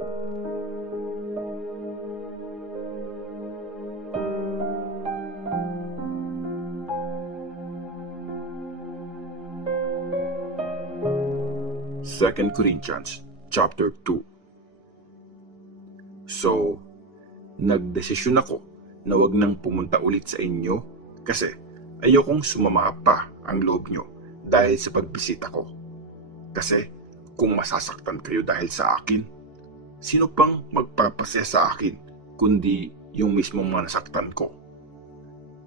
2 Corinthians chapter 2. So, nagdesisyon ako na wag nang pumunta ulit sa inyo kasi ayokong sumama pa ang loob nyo dahil sa pagbisita ko. Kasi kung masasaktan kayo dahil sa akin, sino pang magpapasaya sa akin kundi yung mismong mga nasaktan ko?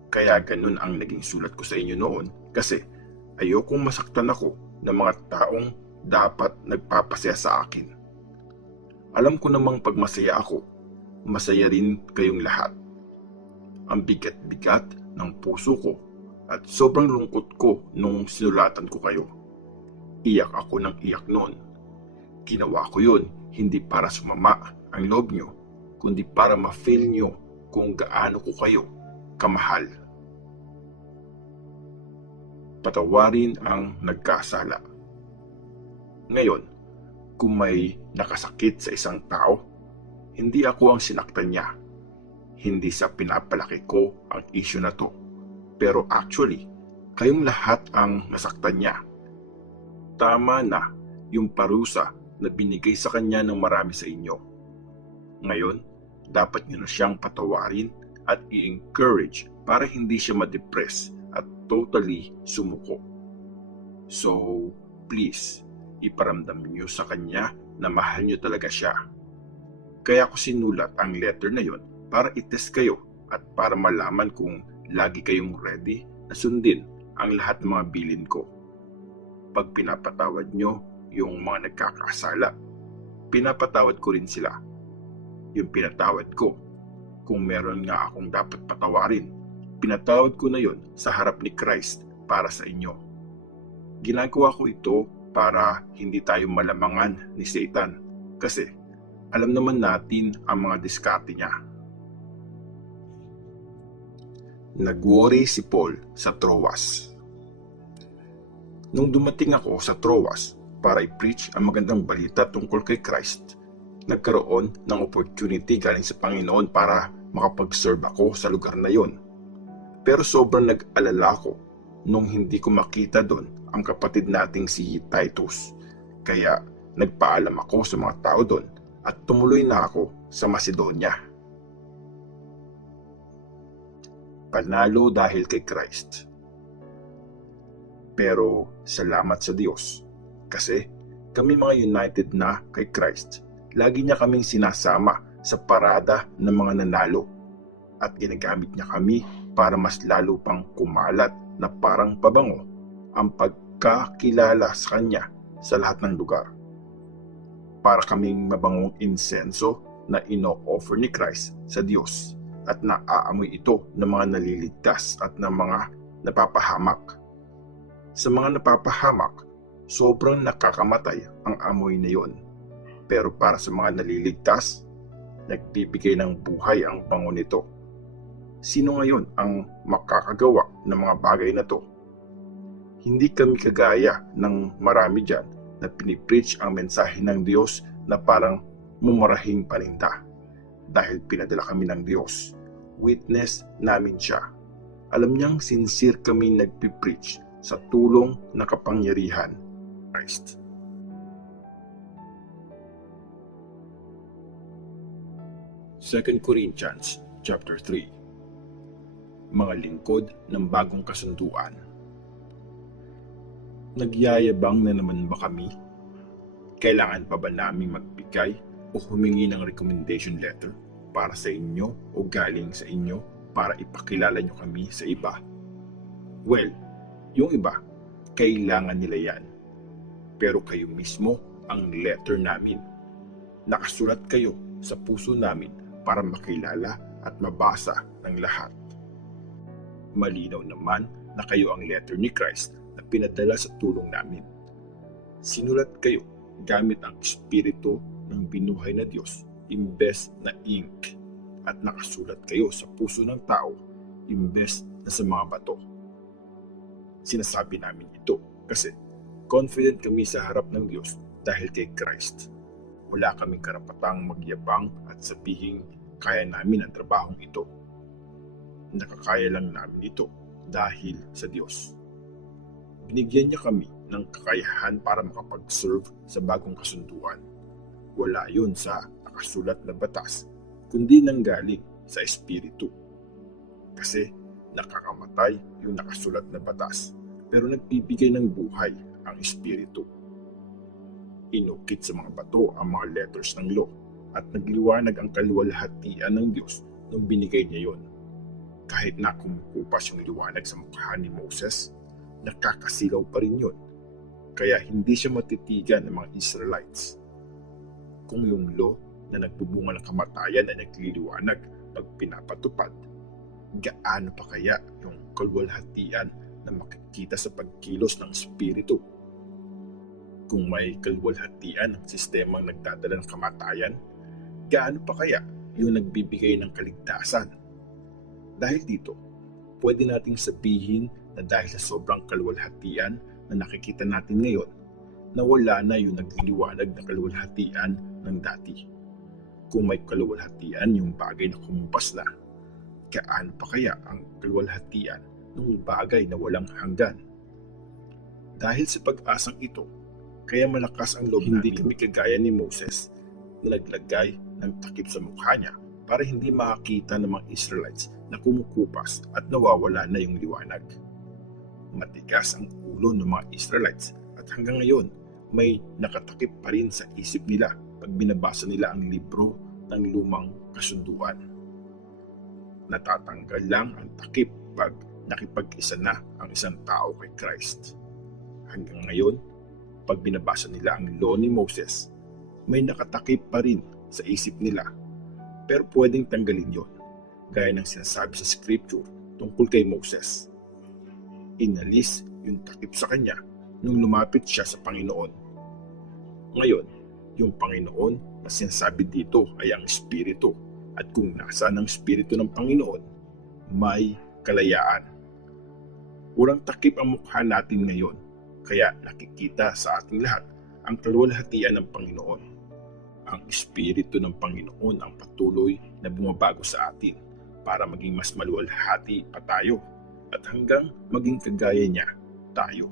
Kaya ganun ang naging sulat ko sa inyo noon kasi ayokong masaktan ako ng mga taong dapat nagpapasaya sa akin. Alam ko namang pag masaya ako, masaya rin kayong lahat. Ang bigat-bigat ng puso ko at sobrang lungkot ko nung sinulatan ko kayo. Iyak ako ng iyak noon. Ginawa ko yun hindi para sumama ang loob nyo, kundi para ma-feel nyo kung gaano ko kayo kamahal. Patawarin ang nagkasala. Ngayon, kung may nakasakit sa isang tao, hindi ako ang sinaktan niya. Hindi sa pinapalaki ko ang issue na to. Pero actually, kayong lahat ang nasaktan niya. Tama na yung parusa na binigay sa kanya ng marami sa inyo. Ngayon, dapat niyo na siyang patawarin at i-encourage para hindi siya ma-depress at totally sumuko. So, please, iparamdam niyo sa kanya na mahal niyo talaga siya. Kaya ko sinulat ang letter na yon para itest kayo at para malaman kung lagi kayong ready na sundin ang lahat ng mga bilin ko. Pag pinapatawad niyo yung mga nagkakasala, pinapatawad ko rin sila. Yung pinatawad ko, kung meron nga akong dapat patawarin, pinatawad ko na yon sa harap ni Christ para sa inyo. Ginagawa ko ito para hindi tayo malamangan ni Satan kasi alam naman natin ang mga diskarte niya. Nag-worry si Paul sa Troas. Nung dumating ako sa Troas para i-preach ang magandang balita tungkol kay Christ, nagkaroon ng opportunity galing sa Panginoon para makapag-serve ako sa lugar na yon. Pero sobrang nag-alala ako nung hindi ko makita doon ang kapatid nating si Titus. Kaya nagpaalam ako sa mga tao doon at tumuloy na ako sa Macedonia. Panalo dahil kay Christ. Pero salamat sa Diyos kasi kami mga united na kay Christ. Lagi niya kaming sinasama sa parada ng mga nanalo at ginagamit niya kami para mas lalo pang kumalat na parang pabango ang pagkakilala sa Kanya sa lahat ng lugar. Para kaming mabangong insenso na ino-offer ni Christ sa Diyos at naaamoy ito ng mga naliligtas at ng mga napapahamak. Sa mga napapahamak, sobrang nakakamatay ang amoy na yon. Pero para sa mga naliligtas, nagbibigay ng buhay ang bango nito. Sino ngayon ang makakagawa ng mga bagay na to? Hindi kami kagaya ng marami dyan na pinipreach ang mensahe ng Diyos na parang mumurahing paninda. Dahil pinadala kami ng Diyos, witness namin siya. Alam niyang sincere kami nagpipreach sa tulong na kapangyarihan Christ. Second Corinthians chapter 3. Mga lingkod ng bagong kasunduan. Nagyayabang na naman ba kami? Kailangan pa ba naming magbigay o humingi ng recommendation letter para sa inyo o galing sa inyo para ipakilala nyo kami sa iba? Well, yung iba, kailangan nila yan. Pero kayo mismo ang letter namin. Nakasulat kayo sa puso namin para makilala at mabasa ng lahat. Malinaw naman na kayo ang letter ni Christ na pinadala sa tulong namin. Sinulat kayo gamit ang Espiritu ng binuhay na Diyos imbes na ink at nakasulat kayo sa puso ng tao imbes na sa mga bato. Sinasabi namin ito kasi confident kami sa harap ng Diyos dahil kay Christ. wala kaming karapatang magyabang at sabihin kaya namin ang trabahong ito. Nakakaya lang namin ito dahil sa Diyos. Binigyan niya kami ng kakayahan para makapag-serve sa bagong kasunduan. Wala yun sa nakasulat na batas, kundi nanggaling sa Espiritu. Kasi nakakamatay yung nakasulat na batas, pero nagbibigay ng buhay ang Espiritu. Inukit sa mga bato ang mga letters ng law at nagliwanag ang kaluwalhatian ng Diyos nung binigay niya yon. Kahit na kumukupas yung liwanag sa mukha ni Moses, nakakasilaw pa rin yun. Kaya hindi siya matitigan ng mga Israelites. Kung yung law na nagbubunga ng kamatayan ay nagliliwanag pag pinapatupad, gaano pa kaya yung kaluwalhatian na makikita sa pagkilos ng Espiritu? Kung may kaluwalhatian ng sistemang nagdadala ng kamatayan, gaano pa kaya yung nagbibigay ng kaligtasan? Dahil dito, pwede nating sabihin na dahil sa sobrang kaluwalhatian na nakikita natin ngayon, na wala na yung nagliliwanag na kaluwalhatian ng dati. Kung may kaluwalhatian yung bagay na kumupas na, gaano pa kaya ang kaluwalhatian ng bagay na walang hanggan? Dahil sa pag-asang ito, kaya malakas ang loob natin. Hindi kami kagaya ni Moses na naglagay ng takip sa mukha niya para hindi makakita ng mga Israelites na kumukupas at nawawala na yung liwanag. Matigas ang ulo ng mga Israelites at hanggang ngayon may nakatakip pa rin sa isip nila pag binabasa nila ang libro ng lumang kasunduan. Natatanggal lang ang takip pag nakipag-isa na ang isang tao kay Christ. Hanggang ngayon, pag binabasa nila ang law ni Moses, may nakatakip pa rin sa isip nila. Pero pwedeng tanggalin yon, gaya ng sinasabi sa scripture tungkol kay Moses. Inalis yung takip sa kanya nung lumapit siya sa Panginoon. Ngayon, yung Panginoon na sinasabi dito ay ang Espiritu, at kung nasaan ang Espiritu ng Panginoon, may kalayaan. Walang takip ang mukha natin ngayon, kaya nakikita sa ating lahat ang kaluwalhatian ng Panginoon. Ang Espiritu ng Panginoon ang patuloy na bumabago sa atin para maging mas maluwalhati pa tayo at hanggang maging kagaya niya tayo.